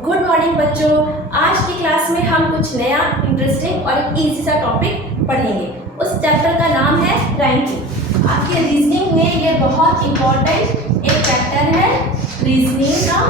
Good morning बच्चों। आज की क्लास में हम कुछ नया इंटरेस्टिंग और इजी सा टॉपिक पढ़ेंगे। उस चैप्टर का नाम है रैंकिंग। आपके रीजनिंग में ये बहुत इम्पोर्टेंट एक चैप्टर है। रीजनिंग का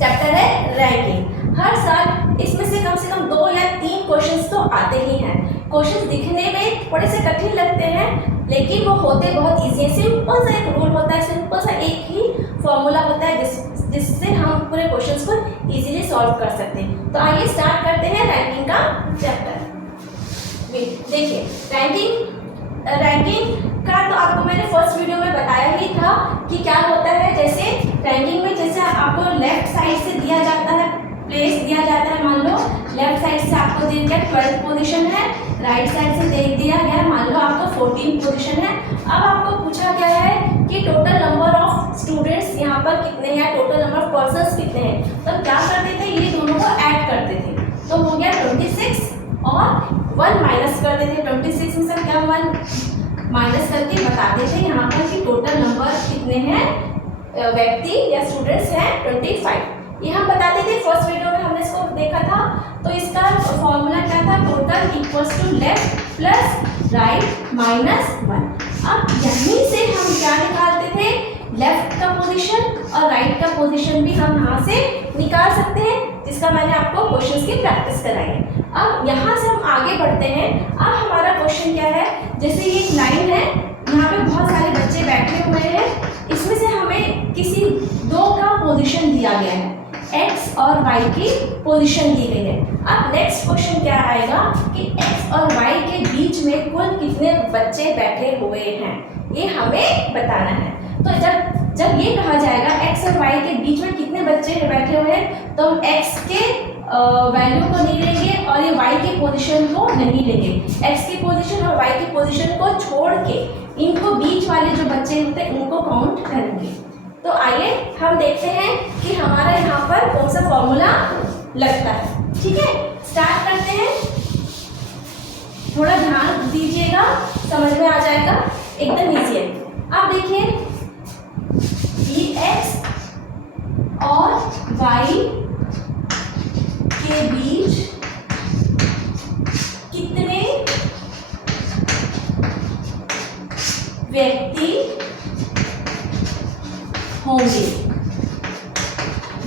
चैप्टर है रैंकिंग। हर साल इसमें से कम 2 या 3 क्वेश्चंस तो आते ही हैं। क्वेश्चंस दिखने में थोड़े से कठिन लगते हैं, लेकिन वो होते बहुत ईजी है। सिंपल सा एक रूल होता है, सिंपल सा एक ही फॉर्मूला होता है जिससे हम पूरे क्वेश्चंस को इजीली सॉल्व कर सकते हैं। तो आइए स्टार्ट करते हैं रैंकिंग का चैप्टर। देखिए, रैंकिंग का तो आपको मैंने फर्स्ट वीडियो में बताया ही था कि क्या होता है। जैसे रैंकिंग में जैसे आपको लेफ्ट साइड से दिया जाता है, प्लेस दिया जाता है। मान लो लेफ्ट साइड से आपको दिया गया 12th पोजीशन है, राइट साइड से दे दिया गया मान लो आपको 14th पोजीशन है। अब आपको पूछा गया है कि टोटल नंबर ऑफ स्टूडेंट्स यहाँ पर कितने हैं, टोटल नंबर ऑफ पर्सन्स कितने हैं। तो क्या करते थे, ये दोनों को ऐड करते थे। तो हो गया 26 और 1 माइनस करते थे। 26 में से क्या 1 माइनस करके बताते थे यहाँ पर कि टोटल नंबर कितने हैं, व्यक्ति या स्टूडेंट्स हैं 25। ये हम बताते थे फर्स्ट वीडियो में, हमने इसको देखा था। तो इसका फॉर्मूला क्या था, total equals to left plus right minus 1। अब यहीं से हम क्या निकालते थे, लेफ्ट का पोजीशन और राइट का पोजीशन भी हम यहाँ से निकाल सकते हैं, जिसका मैंने आपको क्वेश्चंस की प्रैक्टिस कराई है। अब यहाँ से हम आगे बढ़ते हैं। अब हमारा क्वेश्चन क्या है, जैसे ये एक लाइन है, यहाँ पे बहुत सारे बच्चे बैठे हुए हैं, इसमें से हमें किसी 2 का पोजीशन दिया गया है, x और y की पोजीशन दी गई है। अब नेक्स्ट क्वेश्चन क्या आएगा कि x और y के बीच में कुल कितने बच्चे बैठे हुए हैं, ये हमें बताना है। तो जब ये कहा जाएगा x और y के बीच में कितने बच्चे बैठे हुए हैं, तो हम x के वैल्यू को नहीं लेंगे और ये y के पोजीशन को नहीं लेंगे। x की पोजीशन और y की पोजीशन को छोड़ के इनको बीच वाले जो बच्चे होते हैं उनको काउंट करेंगे। तो आइए हम देखते हैं कि हमारा यहाँ पर कौन सा फॉर्मूला लगता है। ठीक है, स्टार्ट करते हैं। थोड़ा ध्यान दीजिएगा, समझ में आ जाएगा, एकदम इजी है। आप देखिए, ये x और y के बीच कितने व्यक्ति होंगे,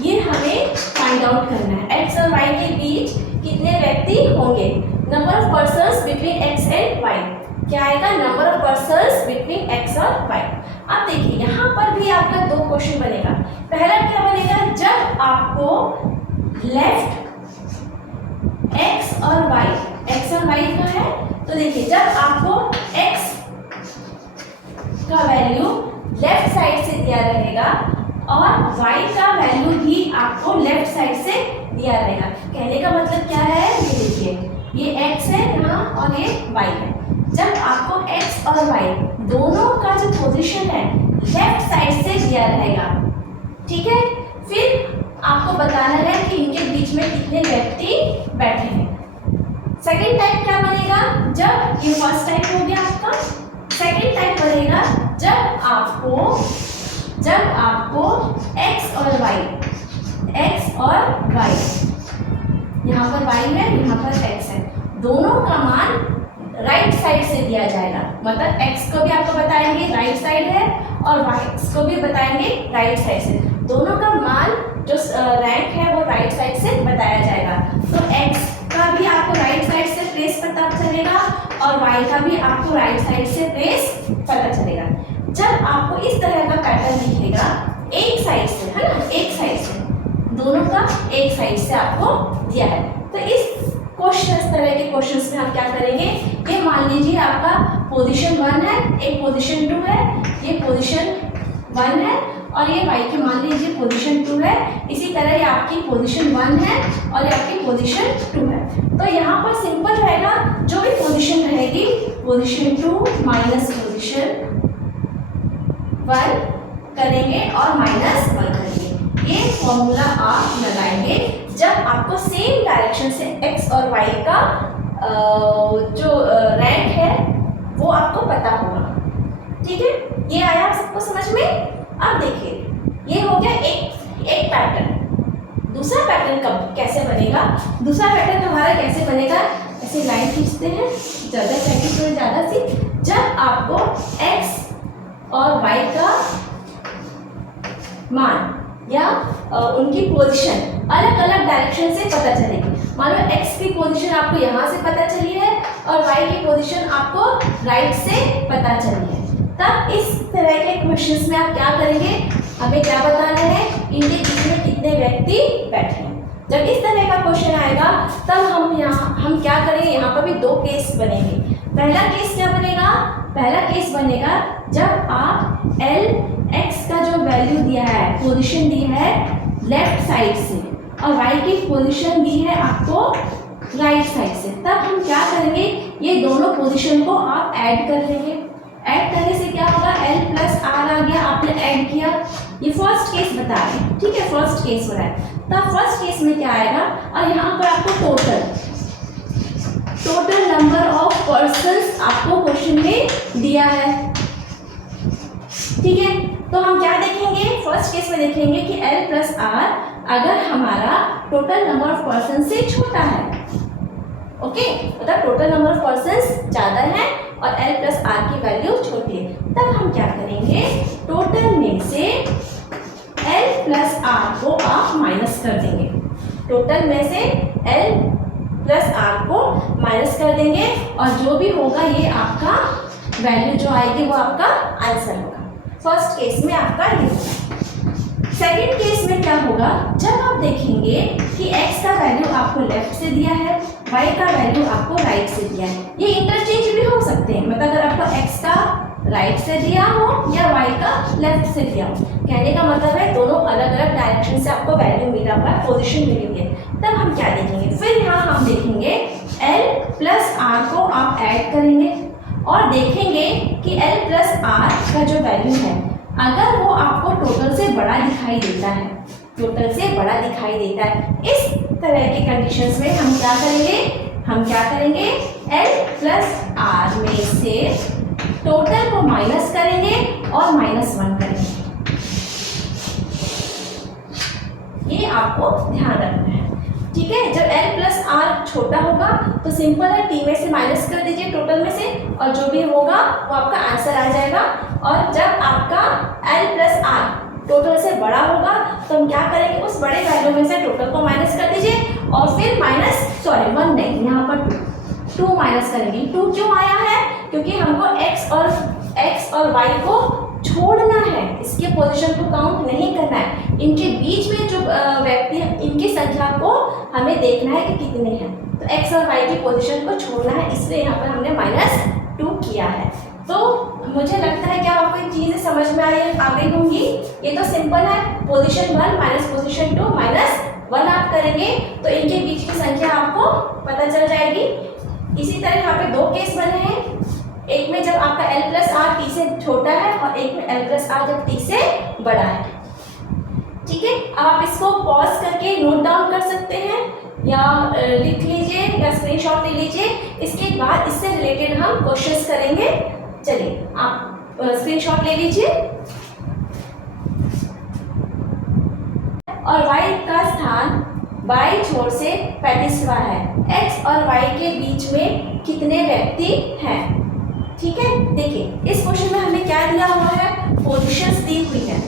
ये हमें फाइंड आउट करना है। x और y के बीच कितने व्यक्ति होंगे, number of persons between x and y। क्या आएगा, number of persons between x और y। अब देखिए, यहाँ पर भी आपका 2 क्वेश्चन बनेगा। पहला क्या बनेगा, जब आपको लेफ्ट x और y का है, तो देखिए जब आपको x का वैल्यू लेफ्ट साइड से दिया रहेगा और y का वैल्यू भी आपको लेफ्ट साइड से दिया रहेगा। कहने का मतलब क्या है, ये देखिए, ये x है यहाँ और ये y है। जब आपको x और y दोनों का जो पोजीशन है लेफ्ट साइड से दिया रहेगा, ठीक है, फिर आपको बताना है कि इनके बीच में कितने व्यक्ति बैठे हैं। सेकेंड टाइप क्या बनेगा, जब ये फर्स्ट टाइप हो गया आपका, सेकेंड टाइप बनेगा जब आपको x और y यहाँ पर y है, यहाँ पर x है, दोनों का मान राइट साइड से दिया जाएगा। मतलब x को भी आपको बताएंगे राइट साइड है और y को भी बताएंगे राइट साइड से। दोनों का मान जो रैंक है वो राइट साइड से बताया जाएगा। तो x का भी आपको राइट साइड से प्लेस पता चलेगा और y का भी आपको राइट साइड से प्लेस पता चलेगा। जब आपको इस तरह का पैटर्न दिखेगा, एक साइड से, है ना, एक साइड से, दोनों का एक साइड से आपको दिया है, तो इस तरह के क्वेश्चंस में हम क्या करेंगे, ये मान लीजिए आपका पोजीशन 1 है, एक पोजीशन 2 है, ये पोजीशन 1 है और ये y की मान लीजिए पोजीशन 2 है। इसी तरह ये आपकी पोजीशन 1 है और ये आपकी पोजीशन 2 है। तो यहाँ पर सिंपल रहेगा, जो भी पोजीशन रहेगी, पोजीशन 2 माइनस पोजीशन 1 करेंगे और माइनस 1 करेंगे। ये फॉर्मूला आप लगाएंगे जब आपको सेम डायरेक्शन से x और y का जो रैंक है वो आपको पता होगा। ठीक है, ये आया सबको समझ में। अब देखिए, ये हो गया एक पैटर्न। दूसरा पैटर्न कब कैसे बनेगा, दूसरा पैटर्न हमारा कैसे बनेगा, ऐसे लाइन खींचते हैं ज़्यादा प्रैक्टिस थोड़ी ज़्यादा सी, जब आपको x और y का मान या उनकी पोजीशन अलग अलग डायरेक्शन से पता चलेगी। मान लो x की पोजीशन आपको यहाँ से पता चली है और y की पोजीशन आपको राइट से पता चली है, तब इस तरह के क्वेश्चंस में आप क्या करेंगे, हमें क्या बताना है, इनके बीच में कितने व्यक्ति बैठे हैं। जब इस तरह का क्वेश्चन आएगा तब हम क्या करेंगे, यहाँ पर भी दो केस बनेंगे। पहला केस क्या बनेगा, पहला केस बनेगा जब आप x का जो वैल्यू दिया है, पोजीशन दी है लेफ्ट साइड से और y की पोजीशन दी है आपको राइट साइड से, तब हम क्या करेंगे, ये दोनों पोजीशन को आप ऐड कर लेंगे। ऐड करने से क्या होगा, l प्लस आर आ गया, आपने ऐड किया। ये फर्स्ट केस बता रहे हैं, ठीक है, फर्स्ट केस हो रहा है। तब फर्स्ट केस में क्या आएगा, और यहाँ पर आपको टोटल नंबर ऑफ पर्सन्स आपको क्वेश्चन में दिया है, ठीक है। तो हम क्या देखेंगे, फर्स्ट केस में देखेंगे कि l प्लस आर अगर हमारा टोटल नंबर ऑफ पर्सन से छोटा है, ओके, मतलब टोटल नंबर ऑफ पर्सन्स ज़्यादा है और l प्लस आर की वैल्यू छोटी है, तब हम क्या करेंगे, टोटल में से l प्लस आर को आप माइनस कर देंगे। टोटल में से l प्लस आर को माइनस कर देंगे और जो भी होगा ये आपका वैल्यू जो आएगी वो आपका आंसर होगा। फर्स्ट केस में आपका ये होगा। सेकेंड केस में क्या होगा, जब आप देखेंगे कि x का वैल्यू आपको लेफ्ट से दिया है, y का वैल्यू आपको राइट से दिया है, ये इंटरचेंज भी हो सकते हैं, मतलब अगर आपको x का राइट से दिया हो या y का लेफ्ट से दिया हो, कहने का मतलब है दोनों अलग अलग डायरेक्शन से आपको वैल्यू मिला हुआ है, पोजीशन मिली हुई है। तब हम क्या देखेंगे, फिर यहाँ हम देखेंगे l प्लस आर को आप ऐड करेंगे और देखेंगे कि l प्लस आर का जो वैल्यू है अगर वो आपको टोटल से बड़ा दिखाई देता है, टोटल से बड़ा दिखाई देता है, इस तरह की कंडीशंस में हम क्या करेंगे, l प्लस आर में से टोटल को माइनस करेंगे और -1 करेंगे। ये आपको ध्यान रखना है, ठीक है। जब l प्लस आर छोटा होगा तो सिंपल है, t में से माइनस कर दीजिए टोटल में से और जो भी होगा वो आपका आंसर आ जाएगा। और जब आपका l प्लस आर टोटल से बड़ा होगा तो हम क्या करेंगे, उस बड़े वैल्यू में से टोटल को माइनस कर दीजिए और फिर 1 नहीं, यहाँ पर 2 माइनस करेंगे। 2 क्यों आया है, क्योंकि हमको x और y को छोड़ना है, इसके पोजीशन को काउंट नहीं करना है, इनके बीच में जो व्यक्ति है इनकी संख्या को हमें देखना है कि कितने हैं, तो x और y की पोजीशन को छोड़ना है, इसलिए यहाँ पर हमने -2 किया है। तो मुझे लगता है कि आपको ये चीज़ें समझ में आ गई होंगी। ये तो सिंपल है, पोजीशन 1 माइनस पोजीशन 2 -1 आप करेंगे तो इनके बीच की संख्या आपको पता चल जाएगी। इसी तरह यहाँ पे 2 केस बने हैं, एक में जब आपका l प्लस आर टी से छोटा है और एक में l प्लस आर जब t से बड़ा है, ठीक है। अब आप इसको पॉज करके नोट डाउन कर सकते हैं या लिख लीजिए या स्क्रीनशॉट ले लीजिए, इसके बाद इससे रिलेटेड हम क्वेश्चंस करेंगे। चलिए आप स्क्रीनशॉट ले लीजिए। और y का स्थान बाई छोर से 35वां है, x और y के बीच में कितने व्यक्ति हैं, ठीक है। देखिए इस क्वेश्चन में हमें क्या दिया हुआ है, पोजीशंस दी हुई है,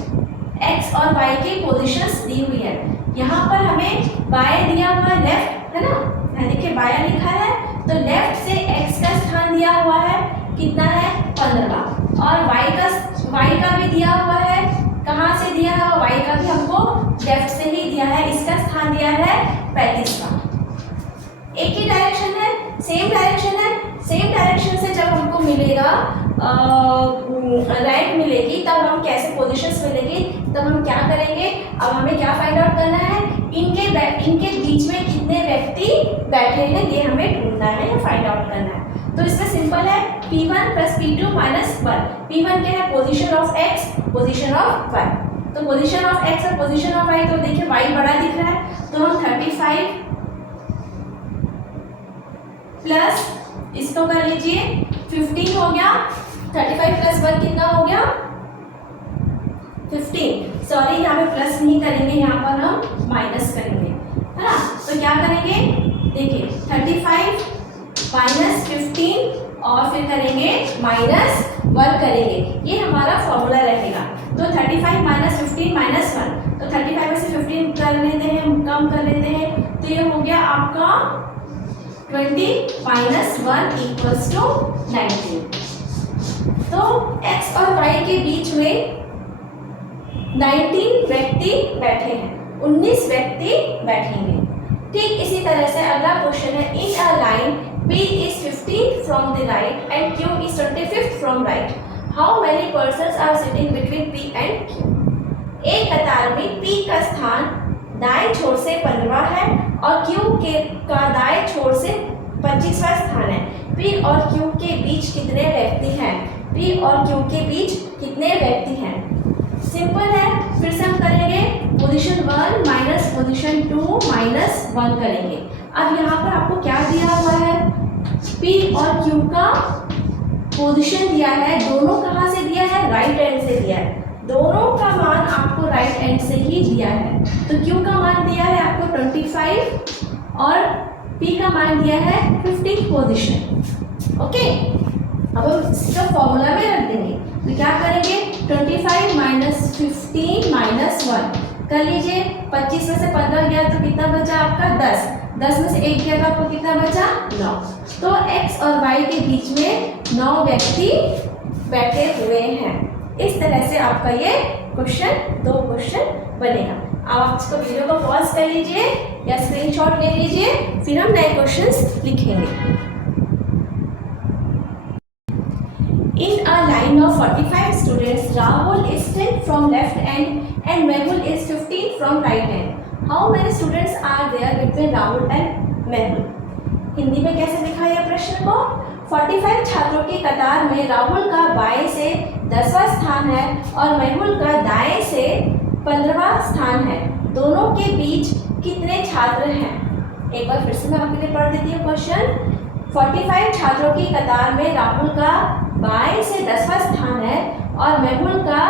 x और y की पोजीशंस दी हुई है। यहाँ पर हमें बाय दिया हुआ है, लेफ्ट है ना, यहाँ देखिए बाया लिखा है, तो लेफ्ट से x का स्थान दिया हुआ है, कितना है 15, और y का भी दिया हुआ है, कहाँ से दिया है, y का भी हमको लेफ्ट से ही दिया है, इसका स्थान दिया है 35वां। एक ही डायरेक्शन है, सेम डायरेक्शन है, सेम डायरेक्शन से जब हमको मिलेगा राइट मिलेगी, तब हम कैसे पोजीशंस मिलेगी, तब हम क्या करेंगे, अब हमें क्या फाइंड आउट करना है, इनके बीच में कितने व्यक्ति बैठे हैं ये हमें ढूंढना है या फाइंड आउट करना है। तो इसमें सिंपल है, P1 + P2 - 1। P1 क्या है, position of x, position of y, तो पोजीशन ऑफ x और पोजीशन ऑफ y, तो देखिए y बड़ा दिख रहा है, तो हम 35 प्लस इसको कर लीजिए 15 हो गया, 35 + 1 कितना हो गया 15, सॉरी यहाँ पे प्लस नहीं करेंगे, यहाँ पर हम माइनस करेंगे, तो क्या करेंगे, देखिए 35 माइनस 15 और फिर करेंगे -1 करेंगे, ये हमारा फॉर्मूला रहेगा। तो 35 माइनस 15 माइनस 1, तो 35 में से 15 कर लेते हैं, कम कर लेते हैं, तो ये हो गया आपका 20 माइनस 1 इक्वल्स टू 19। तो x और y के बीच में 19 व्यक्ति बैठे हैं, 19 व्यक्ति बैठेंगे। ठीक इसी तरह से अगला क्वेश्चन है, इन a line P is 15 from the right and Q is 25 from right. How many persons are sitting between P and Q? एक कतार में P का स्थान दाएं छोर से 15वां है और Q का दाएं छोर से 25वां स्थान है। P और Q के बीच कितने व्यक्ति हैं? P और Q के बीच कितने व्यक्ति हैं? सिंपल है, फिर से हम करेंगे पोजीशन 1 माइनस पोजीशन 2 माइनस 1 करेंगे। अब यहाँ पर आपको क्या दिया हुआ है, P और Q का पोजीशन दिया है, दोनों कहाँ से दिया है, राइट एंड से दिया है, दोनों का मान आपको राइट एंड से ही दिया है। तो Q का मान दिया है आपको 25 और P का मान दिया है 15 पोजीशन। ओके, अब हम इसका फॉर्मूला में रख देंगे, तो क्या करेंगे 25 माइनस 15 माइनस 1 कर लीजिए, 25 में से 15 गया तो कितना बचा आपका 10, 10 में से 1 गया तो आपको कितना बचा 9। तो x और y के बीच में 9 व्यक्ति बैठे हुए हैं। इस तरह से आपका ये क्वेश्चन 2 क्वेश्चन बनेगा। अब आप इसको वीडियो को पॉज कर लीजिए या स्क्रीनशॉट ले लीजिए, फिर हम नए क्वेश्चंस लिखेंगे। In a line of 45 students, Rahul is 10 from left end and Mehul is 15 from right end. How many students are there between Rahul and Mehul? Hindi में कैसे लिखा है प्रश्न को, 45 छात्रों की कतार में राहुल का बाएं से 10वां स्थान है और मेहुल का दाएं से 15वां स्थान है, दोनों के बीच कितने छात्र हैं? एक बार फिर से मैं आपके लिए पढ़ देती हूँ क्वेश्चन। 45 छात्रों की कतार में राहुल का बाएं से 10वां स्थान है और मेहुल का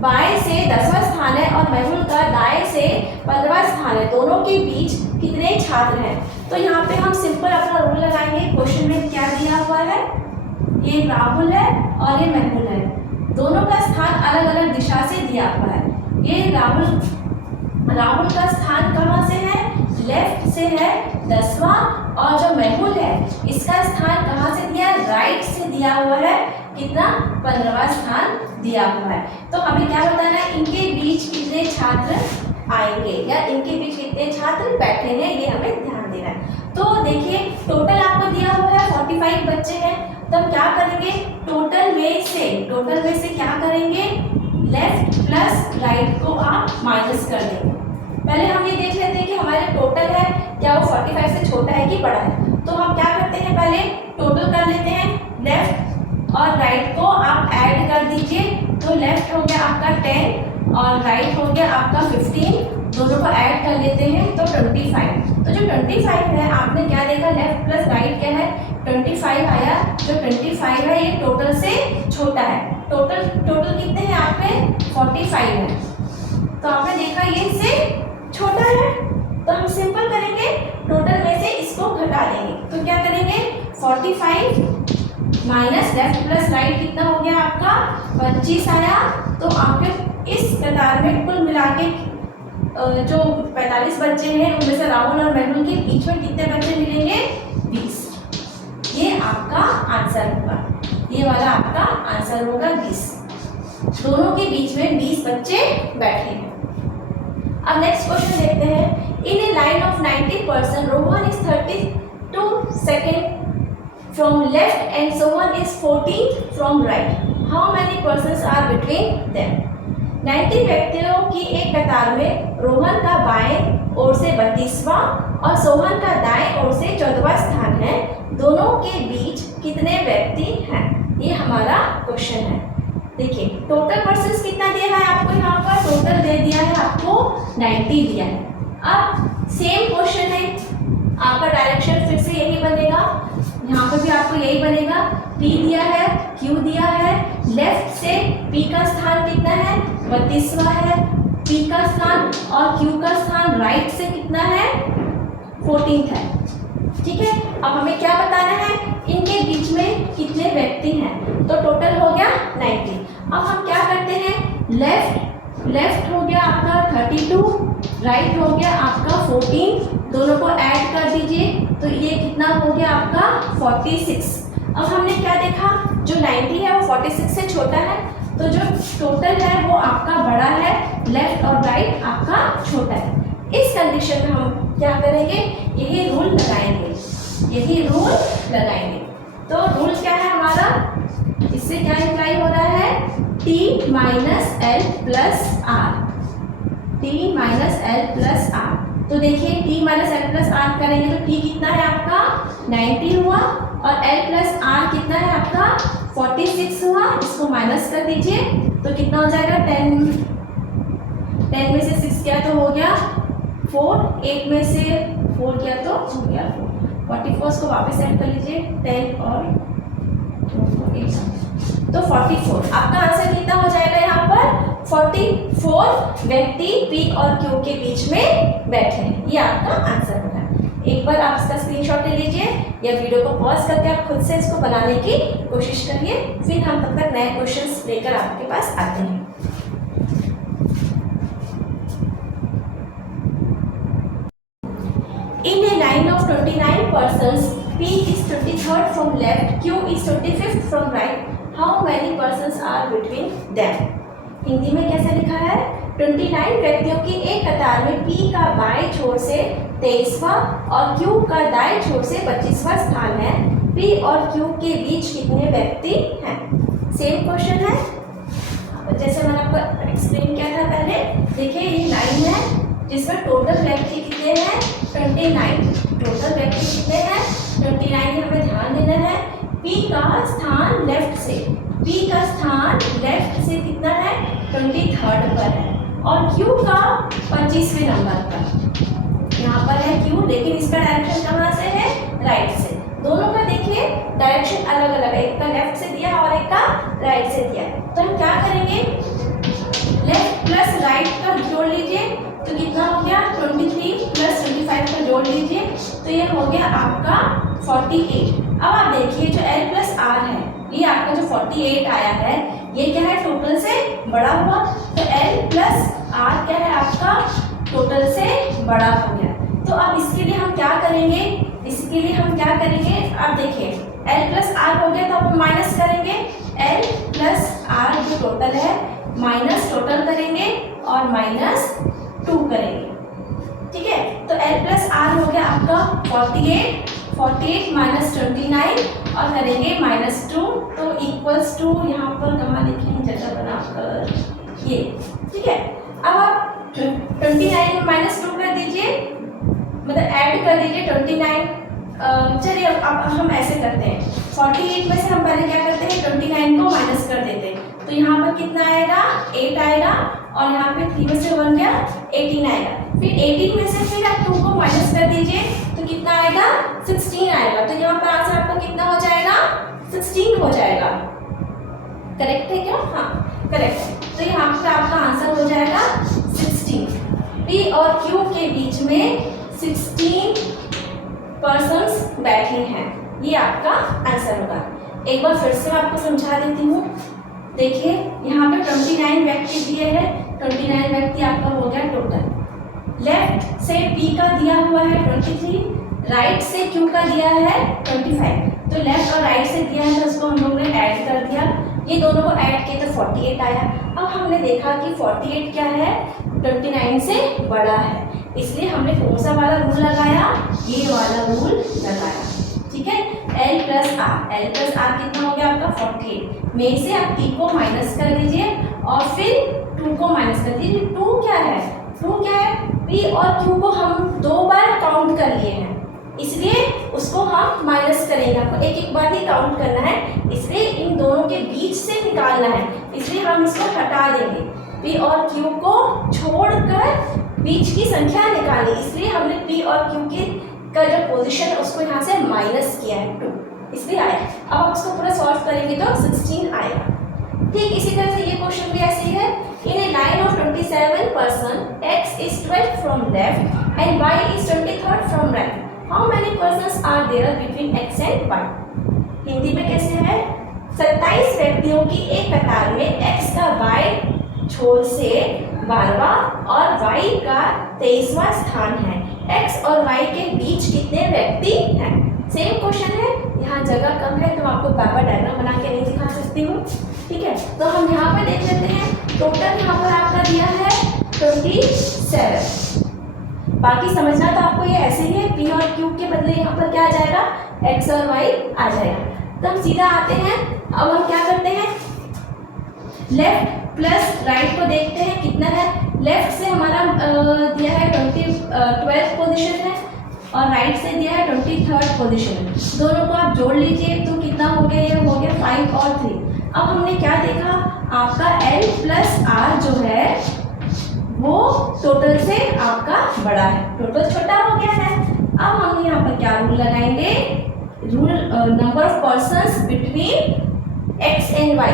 बाएं से 10वां स्थान है और मेहुल का दाएं से 15वां स्थान है, दोनों के बीच कितने छात्र हैं? तो यहाँ पे हम सिंपल अपना रूल लगाएंगे। क्वेश्चन में क्या दिया हुआ है, ये राहुल है और ये मेहुल है, दोनों का स्थान अलग अलग दिशा से दिया हुआ है। ये राहुल का स्थान कहाँ से है, लेफ्ट से है 10वां, और जो मेहुल है इसका स्थान कहाँ से दिया है, राइट से दिया हुआ है, कितना 15वां स्थान दिया हुआ है। तो हमें क्या बताना है, इनके बीच कितने छात्र आएंगे या इनके बीच कितने छात्र बैठेंगे, ये हमें ध्यान देना है। तो देखिए टोटल आपको दिया हुआ है 45 बच्चे हैं, तो हम क्या करेंगे, टोटल में से क्या करेंगे, लेफ्ट प्लस राइट को आप माइनस कर देंगे। पहले हम ये देख लेते हैं कि हमारे टोटल है क्या वो 45 से छोटा है कि बड़ा है। तो हम क्या करते हैं, पहले टोटल कर लेते हैं, लेफ्ट और राइट को आप ऐड कर दीजिए। तो लेफ्ट हो गया आपका 10 और राइट हो गया आपका 15, दोनों को ऐड कर लेते हैं तो 25। तो जो 25 है आपने क्या देखा, लेफ्ट प्लस राइट क्या है 25 आया, जो 25 है ये टोटल से छोटा है। टोटल कितने हैं आपके 45 है, तो आपने देखा ये इससे छोटा है, तो हम सिंपल करेंगे, टोटल में से इसको घटा देंगे। तो क्या करेंगे 45 माइनस लेफ्ट प्लस राइट कितना हो गया आपका 25 आया। तो आपके इस कतार में कुल मिला के जो 45 बच्चे हैं उनमें से राहुल और मेहुल के बीच में कितने बच्चे मिलेंगे 20। ये आपका आंसर होगा, ये वाला आपका आंसर होगा 20। दोनों के बीच में 20 बच्चे बैठे हैं। अब नेक्स्ट क्वेश्चन देखते हैं, in a line of 90 person Rohan is 32 second from left and Sohan is 14 from right, how many persons are between them? 90 व्यक्तियों की एक कतार में रोहन का बाएं ओर से 32वां और सोहन का दाएं ओर से 14वां स्थान है, दोनों के बीच कितने व्यक्ति हैं? ये हमारा क्वेश्चन है। देखिए टोटल पर्सन्स कितना दिया है आपको, यहाँ पर टोटल दे दिया है आपको 90 दिया है। अब सेम क्वेश्चन है, आपका डायरेक्शन फिर से यही बनेगा, यहाँ पर भी आपको यही बनेगा, P दिया है, Q दिया है, लेफ्ट से P का स्थान कितना है 32वां है, P का स्थान और Q का स्थान राइट से कितना है, 14 है। ठीक है, अब हमें क्या बताना है, इनके बीच में कितने व्यक्ति हैं, तो टोटल हो गया 90। अब हम क्या करते हैं, लेफ्ट हो गया आपका 32, राइट हो गया आपका 14, दोनों को ऐड कर दीजिए तो ये कितना हो गया आपका 46। अब हमने क्या देखा, जो 90 है वो 46 से छोटा है, तो जो टोटल है वो आपका बड़ा है, लेफ्ट और राइट आपका छोटा है। इस कंडीशन में हम क्या करेंगे, यही रूल लगाएंगे, यही रूल लगाएंगे। तो रूल क्या है हमारा, इससे क्या इम्प्लाई हो रहा है, T minus L plus R, T minus L plus R. तो देखिए T minus L plus R करेंगे तो T कितना है आपका 90 हुआ और L प्लस आर कितना है आपका 46 हुआ। इसको माइनस कर दीजिए तो कितना हो जाएगा, 10 में से 6 क्या तो हो गया 4, 8 में से 4 क्या तो हो गया 44। को वापस ऐड कर लीजिए, 10 और 8 तो 44। आपका आंसर कितना हो जाएगा, यहाँ पर 44 व्यक्ति P और Q के बीच में बैठे हैं, ये आपका आंसर होगा। एक बार आप इसका स्क्रीनशॉट ले लीजिए या वीडियो को पॉज करके आप खुद से इसको बनाने की कोशिश करिए, फिर हम तब तक नए क्वेश्चंस लेकर आपके पास आते हैं। In a line of 29 persons, P is 23rd from left, Q is 25th from right. How many persons are between them? Hindi में कैसे लिखा है, 29 व्यक्तियों की एक कतार में P का बाएं छोर से 23वां और Q का दाएं छोर से 25वां स्थान है। P और Q के बीच कितने व्यक्ति हैं? सेम क्वेश्चन है, जैसे मैंने आपको एक्सप्लेन किया था पहले। देखिए ये लाइन है जिसमें टोटल व्यक्ति कितने हैं, 29। टोटल व्यक्ति कितने हैं, 29। हमें ध्यान देना है P का स्थान लेफ्ट से, P का स्थान लेफ्ट से कितना है, 23rd पर है और Q का 25वें नंबर पर। यहाँ पर है Q, लेकिन इसका डायरेक्शन कहाँ से है, राइट से। दोनों का देखिए डायरेक्शन अलग अलग है, एक का लेफ्ट से दिया और एक का राइट से दिया। तो हम क्या करेंगे, लेफ्ट प्लस राइट का जोड़ लीजिए तो कितना हो गया, 23 प्लस 25 का जोड़ लीजिए तो ये हो गया आपका 48। अब आप देखिए जो L प्लस आर है, ये आपका जो 48 आया है ये क्या है, टोटल से बड़ा हुआ। तो L प्लस आर क्या है आपका, टोटल से बड़ा हो गया। तो अब इसके लिए हम क्या करेंगे, इसके लिए हम क्या करेंगे, आप देखिए L प्लस आर हो गया तो आप माइनस करेंगे, L प्लस आर जो टोटल है माइनस टोटल करेंगे और माइनस 2 करेंगे। ठीक है, तो L प्लस आर हो गया आपका 48 माइनस 29 और करेंगे -2 तो इक्वल्स टू, यहाँ पर कहाँ लिखेंगे जगह बनाकर ये। ठीक है, अब आप 29 में -2 कर दीजिए, मतलब ऐड कर दीजिए 29। चलिए अब हम ऐसे करते हैं, 48 में से हम पहले क्या करते हैं, 29 को माइनस कर देते हैं तो यहाँ पर कितना आएगा, 8 आएगा और यहाँ पे 3 में से 1 गया 18 आएगा। फिर 18 में से फिर आप 2 को माइनस कर दीजिए तो कितना आएगा, 16 आएगा। तो यहाँ पर आंसर आपका कितना हो जाएगा, 16 हो जाएगा। करेक्ट है क्या, हाँ करेक्ट है। तो यहाँ पर आपका आंसर हो जाएगा 16। P और Q के बीच में 16 पर्सन्स बैठे हैं, ये आपका आंसर होगा। एक बार फिर से आपको समझा देती हूँ। देखिए यहाँ पे 29 व्यक्ति दिए हैं, 29 व्यक्ति आपका हो गया टोटल। लेफ्ट से P का दिया हुआ है 23, राइट से Q का दिया है 25। तो लेफ्ट और राइट से दिया है तो उसको हम लोगों ने ऐड कर दिया, ये दोनों को ऐड किए तो 48 आया। अब हमने देखा कि 48 क्या है, 29 से बड़ा है, इसलिए हमने कौन सा वाला रूल लगाया, ये वाला रूल लगाया। ठीक है, L प्लस आर कितना हो गया आपका 48 में से आप P को माइनस कर दीजिए और फिर 2 को माइनस कर दीजिए। 2 क्या है, P और Q को हम 2 बार काउंट कर लिए हैं, इसलिए उसको हम माइनस करेंगे। आपको एक एक बार ही काउंट करना है, इसलिए इन दोनों के बीच से निकालना है, इसलिए हम इसको हटा देंगे। P और Q को छोड़कर बीच की संख्या निकाली, इसलिए हमने P और Q का जो पोजीशन है उसको यहाँ से माइनस किया है 2, इसलिए आया। अब आप उसको पूरा सॉल्व करेंगे तो 16 आएगा। ठीक इसी तरह से ये क्वेश्चन भी ऐसे ही है। In a line of 27 person is 12 from left and y is 23rd from right. How many persons are there between x and y? Hindi में कैसे है? 27 व्यक्तियों की एक कतार में x का y छोर से 12वां और y का 23वां स्थान है। x और y के बीच कितने व्यक्ति हैं? सेम क्वेश्चन है, यहाँ जगह कम है तो आपको बार बार डायग्राम बना के नहीं दिखा सकती हूँ, ठीक है। तो हम यहाँ पर देख लेते हैं, टोटल यहाँ पर आपका दिया है 27। बाकी समझना तो आपको ये ऐसे ही है, p और q के बदले यहाँ पर क्या आ जाएगा, x और y आ जाएगा। तो हम सीधा आते हैं, अब हम क्या करते हैं, लेफ्ट प्लस राइट को देखते हैं कितना है। लेफ्ट से हमारा दिया है 12th पोजीशन है और राइट से दिया है 23rd पोजीशन है। दोनों को आप जोड़ लीजिए तो कितना हो गया, ये हो गया 5 और 3। अब हमने क्या देखा, आपका L प्लस R जो है वो टोटल से आपका बड़ा है, टोटल छोटा हो गया है। अब हम यहाँ पर क्या रूल लगाएंगे, rule number of persons between x and y,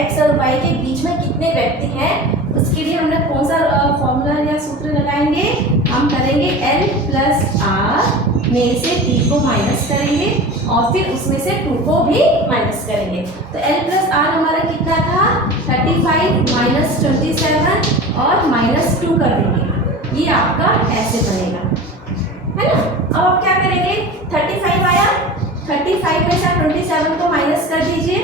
x और y के बीच में कितने व्यक्ति हैं, उसके लिए हमने कौन सा फॉर्मूला या सूत्र लगाएंगे, हम करेंगे L प्लस R में से t को माइनस करेंगे और फिर उसमें से 2 को भी माइनस करेंगे। तो L प्लस R हमारा कितना था, 35 माइनस 27 और माइनस 2 कर देंगे, ये आपका ऐसे बनेगा, है ना। अब आप क्या करेंगे, 35 आया, 35 में से आप 27 को माइनस कर दीजिए,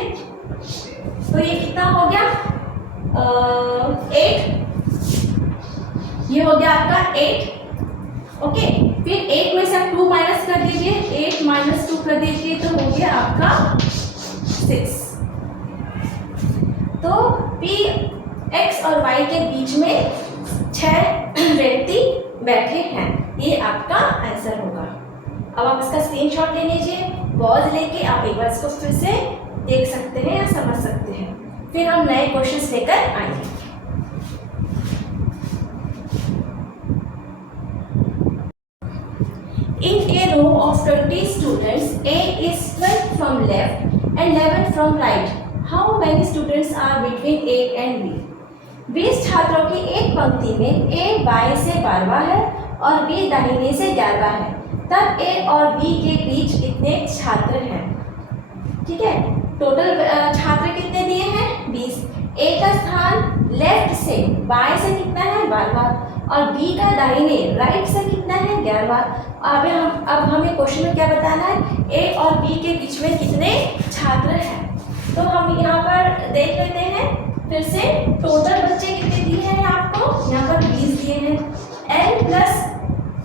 तो ये कितना हो गया, 8, ये हो गया आपका 8, ओके। फिर 8 में से आप 2 माइनस कर दीजिए, 8 माइनस 2 कर दीजिए तो हो गया आपका 6। तो p x और y के बीच में 6 व्यक्ति बैठे हैं, ये आपका आंसर होगा। अब आप इसका स्क्रीनशॉट ले लीजिए, पॉज लेके आप एक बार इसको फिर से देख सकते हैं या समझ सकते हैं, फिर हम नए क्वेश्चंस लेकर आएंगे। In a row of 20 students, A is 12 from left and 11 from right. How many students are between A and B? 20 छात्रों की एक पंक्ति में A बाएं से 12वां है और B दाहिने से 11वां है, तब A और B के बीच कितने छात्र हैं, ठीक है। टोटल छात्र कितने दिए हैं, 20। A का स्थान लेफ्ट से बाएं से कितना है, 12वां, और B का दाहिने राइट से कितना है, 11वां। अब हमें क्वेश्चन में क्या बताना है, A और B के बीच में कितने छात्र हैं। तो हम यहाँ पर देख लेते हैं फिर से, टोटल बच्चे कितने दिए हैं आपको, यहाँ पर 20 दिए हैं। L प्लस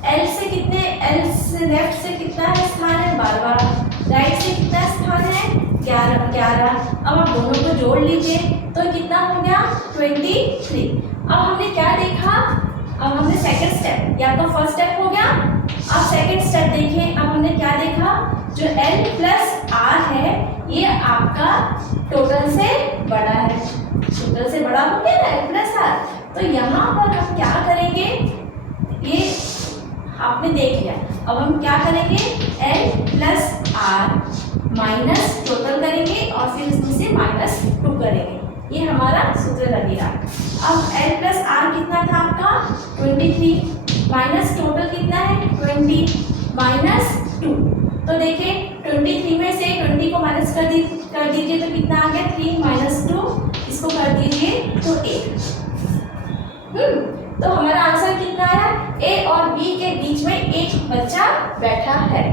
L से कितने, L से लेफ्ट से कितना है स्थान है, 12वां, राइट से कितना स्थान है, 11। अब आप दोनों को जोड़ लीजिए तो कितना हो गया, 23। अब हमने क्या देखा, अब हमने सेकंड स्टेप, ये आपका फर्स्ट स्टेप हो गया। अब सेकंड स्टेप देखिए, अब हमने क्या देखा, जो L प्लस R है ये आपका टोटल से बड़ा है, टोटल से बड़ा हो गया ना L प्लस R। तो यहाँ पर हम क्या करेंगे, ये आपने देख लिया, अब हम क्या करेंगे, L plus R minus total करेंगे और फिर इसमें से माइनस 2 करेंगे, ये हमारा सूत्र लगेगा। अब L प्लस R कितना था आपका, 23, माइनस टोटल कितना है, 20 माइनस 2। तो देखिए 23 में से 20 को माइनस कर दीजिए तो कितना आ गया, 3 माइनस 2, इसको कर दीजिए तो 8। तो हमारा आंसर कितना आया, A और B के बीच में एक बच्चा बैठा है,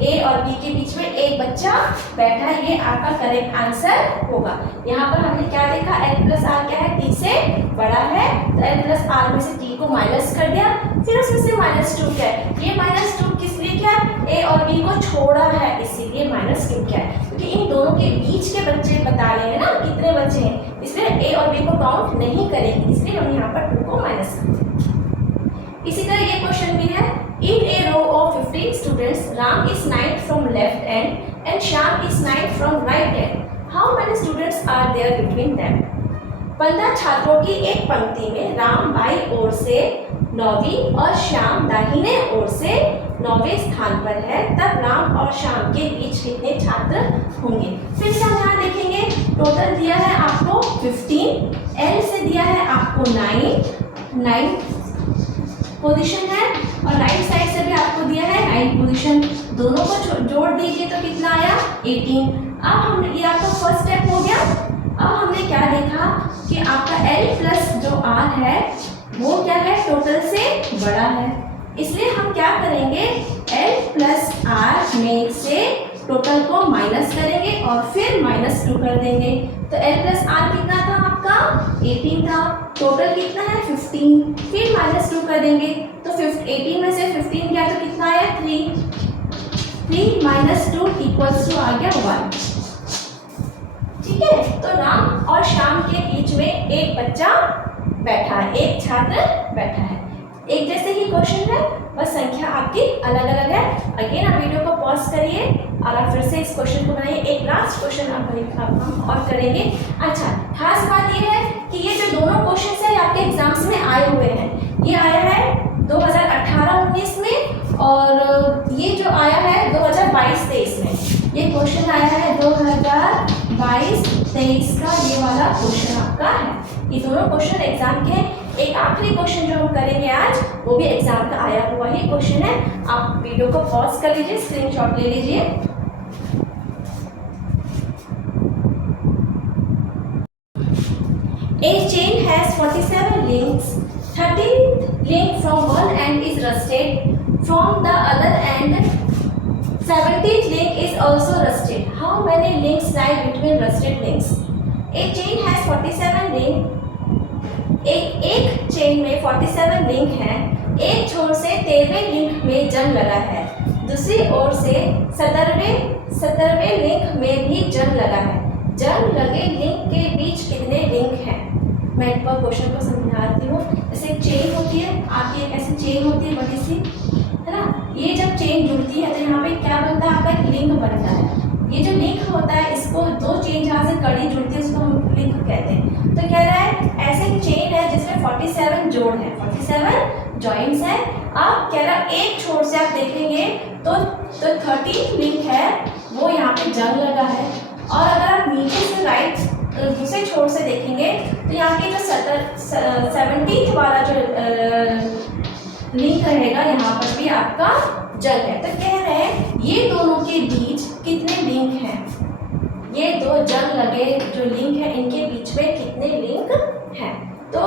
A और B के बीच में एक बच्चा बैठा है, ये आपका करेक्ट आंसर होगा। यहाँ पर हमने क्या देखा, L प्लस R क्या है, T से बड़ा है, तो L प्लस R में से T को माइनस कर दिया, फिर उसमें से माइनस 2 क्या है, ये माइनस 2 किस लिए क्या है, A और B को छोड़ा है इसीलिए माइनस 2 क्या है, क्योंकि इन दोनों के बीच के बच्चे बता रहे हैं ना कितने बच्चे हैं, इसलिए A और B को काउंट नहीं करेंगे, इसलिए हम यहाँ पर 2 को माइनस करते हैं। इसी तरह ये क्वेश्चन भी है, in a row of 15 students, Ram is 9th from left end and Shyam is 9th from right end. How many students are there between them? 15 छात्रों की एक पंक्ति में राम बाईं ओर से 9वीं और श्याम दाहिने ओर से 9वें स्थान पर है, तब राम और श्याम के बीच कितने छात्र होंगे। फिर से हम यहाँ देखेंगे, टोटल दिया है आपको 15, L से दिया है आपको 9 पोजीशन है और राइट साइड से भी आपको दिया है 9 पोजीशन। दोनों को जोड़ दीजिए तो कितना आया 18। अब हम ये आपका फर्स्ट स्टेप हो गया। अब हमने क्या देखा कि आपका L प्लस जो R है वो क्या है, टोटल से बड़ा है, इसलिए हम क्या करेंगे L प्लस R में से टोटल को माइनस करेंगे और फिर -2 कर देंगे। तो L प्लस R कितना था आपका 18 था, टोटल कितना है 15, फिर -2 कर देंगे तो 18 में से 15 गया तो कितना आया 3 -2 इक्वल्स टू आ गया 1। ठीक है, तो राम और श्याम के बीच में एक बच्चा बैठा है, एक छात्र बैठा है। एक जैसे ही क्वेश्चन है, बस संख्या आपकी अलग अलग है। अगेन आप वीडियो को पॉज करिए और आप फिर से इस क्वेश्चन को बनाइए। एक लास्ट क्वेश्चन आप और करेंगे। अच्छा, खास बात ये है कि ये जो दोनों क्वेश्चन है आपके एग्जाम्स में आए हुए हैं। ये आया है 2018-19 में और ये जो आया है 2022-23 में। ये क्वेश्चन आया है 2022-23 का, ये वाला क्वेश्चन आपका है। ये दोनों क्वेश्चन एग्जाम के हैं। एक आखिरी क्वेश्चन जो हम करेंगे आज वो भी एग्जाम का आया हुआ ही क्वेश्चन है। आप वीडियो को पॉज कर लीजिए, स्क्रीनशॉट ले लीजिए। A chain has 47 links. 13th link from one end is rusted. From the other end, 17th link is also rusted. How many links lie between rusted links? A chain has 47 links. एक chain में 47 link हैं। एक छोर से 13वें link में जंग लगा है, दूसरी ओर से 17वें लिंक में भी जंग लगा है। जंग लगे लिंक के बीच कितने लिंक हैं? मैं एक बार क्वेश्चन को समझाती हूँ। जैसे एक चेन होती है, आपकी एक ऐसी चेन होती है बड़ी सी, है ना। ये जब चेन जुड़ती है तो यहाँ पे क्या बनता है, आपका एक लिंक बनता है। ये जो लिंक होता है, इसको दो चेन जहाँ से कड़ी जुड़ती है उसको हम लिंक कहते हैं। तो कह रहा है ऐसे चेन है जिसमें 47 जोड़ है, 47 जॉइंट्स है। अब कह रहा है एक छोर से आप देखेंगे तो 13 लिंक है वो यहाँ पे जंग लगा है। और अगर आप नीचे से राइट दूसरे छोर से देखेंगे तो यहाँ के जो 17th वाला जो लिंक रहेगा यहाँ पर भी आपका जंग है। तो कह रहे हैं ये दोनों के बीच कितने लिंक हैं, ये दो जंग लगे जो लिंक है इनके बीच में कितने लिंक हैं। तो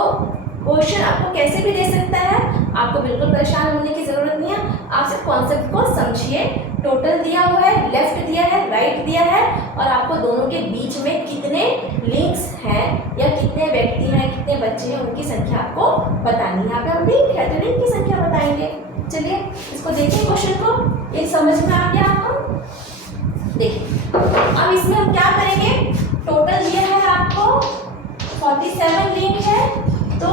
क्वेश्चन आपको कैसे भी दे सकता है, आपको बिल्कुल परेशान होने की जरूरत नहीं है। आप सिर्फ कॉन्सेप्ट को समझिए। टोटल दिया हुआ है, लेफ्ट दिया है, राइट दिया है और आपको दोनों के बीच में कितने लिंक्स हैं या कितने व्यक्ति हैं, कितने बच्चे हैं, उनकी संख्या आपको बतानी है। यहाँ पे हम लिंक है तो लिंक की संख्या बताएंगे। चलिए इसको देखिए, क्वेश्चन को ये समझ में आ गया आपको। देखिए अब इसमें हम क्या करेंगे, टोटल दिया है आपको 47 लिंक है, तो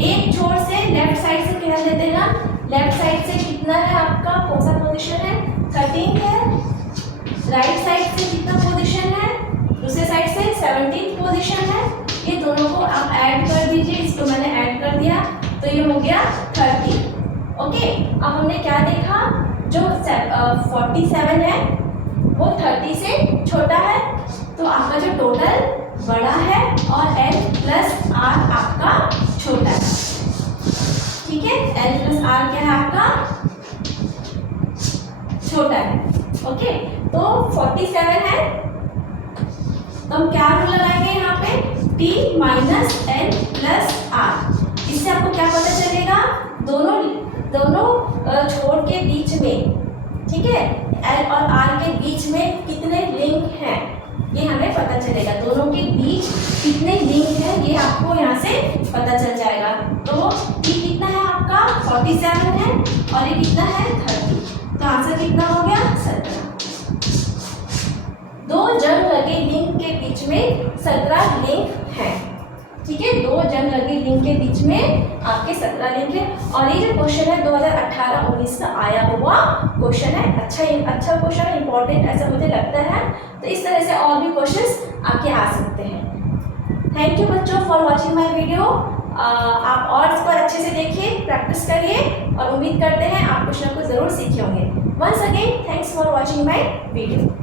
एक छोर से लेफ्ट साइड से कह देते हैं, लेफ्ट साइड से कितना है आपका, कौन सा पोजीशन है 13 है। राइट साइड से कितना पोजीशन है, दूसरे साइड से 17 पोजीशन है। ये दोनों को आप ऐड कर दीजिए, इसको मैंने ऐड कर दिया तो ये हो गया 30। ओके, अब हमने क्या देखा, जो 47 है वो 30 से छोटा है, तो आपका जो टोटल बड़ा है और L प्लस R आपका छोटा है। ठीक है, L प्लस R क्या है आपका छोटा है। ओके, तो 47 है तो हम क्या रूल लगाएंगे यहाँ पे, T minus L plus R। इससे आपको क्या पता चलेगा, दोनों छोर के बीच में, ठीक है, L और R के बीच में कितने लिंक हैं ये हमें पता चलेगा। दोनों के बीच कितने लिंक हैं ये आपको यहाँ से पता चल जाएगा। तो T कितना है आपका 47 है और ये कितना है 30, तो आंसर कितना हो गया 17। दो जंग लगे लिंक के बीच में 17 लिंक हैं। ठीक है, दो जंग लगे लिंक के बीच में आपके 17 लिंक है। और ये जो क्वेश्चन है 2018-19 का आया हुआ क्वेश्चन है। अच्छा क्वेश्चन है, इंपॉर्टेंट ऐसा मुझे लगता है। तो इस तरह से और भी क्वेश्चंस आपके आ सकते हैं। थैंक यू बच्चों फॉर वॉचिंग माई वीडियो। आप और इस पर अच्छे से देखिए, प्रैक्टिस करिए और उम्मीद करते हैं आप क्वेश्चन को जरूर सीखे होंगे। Once again thanks for watching my video.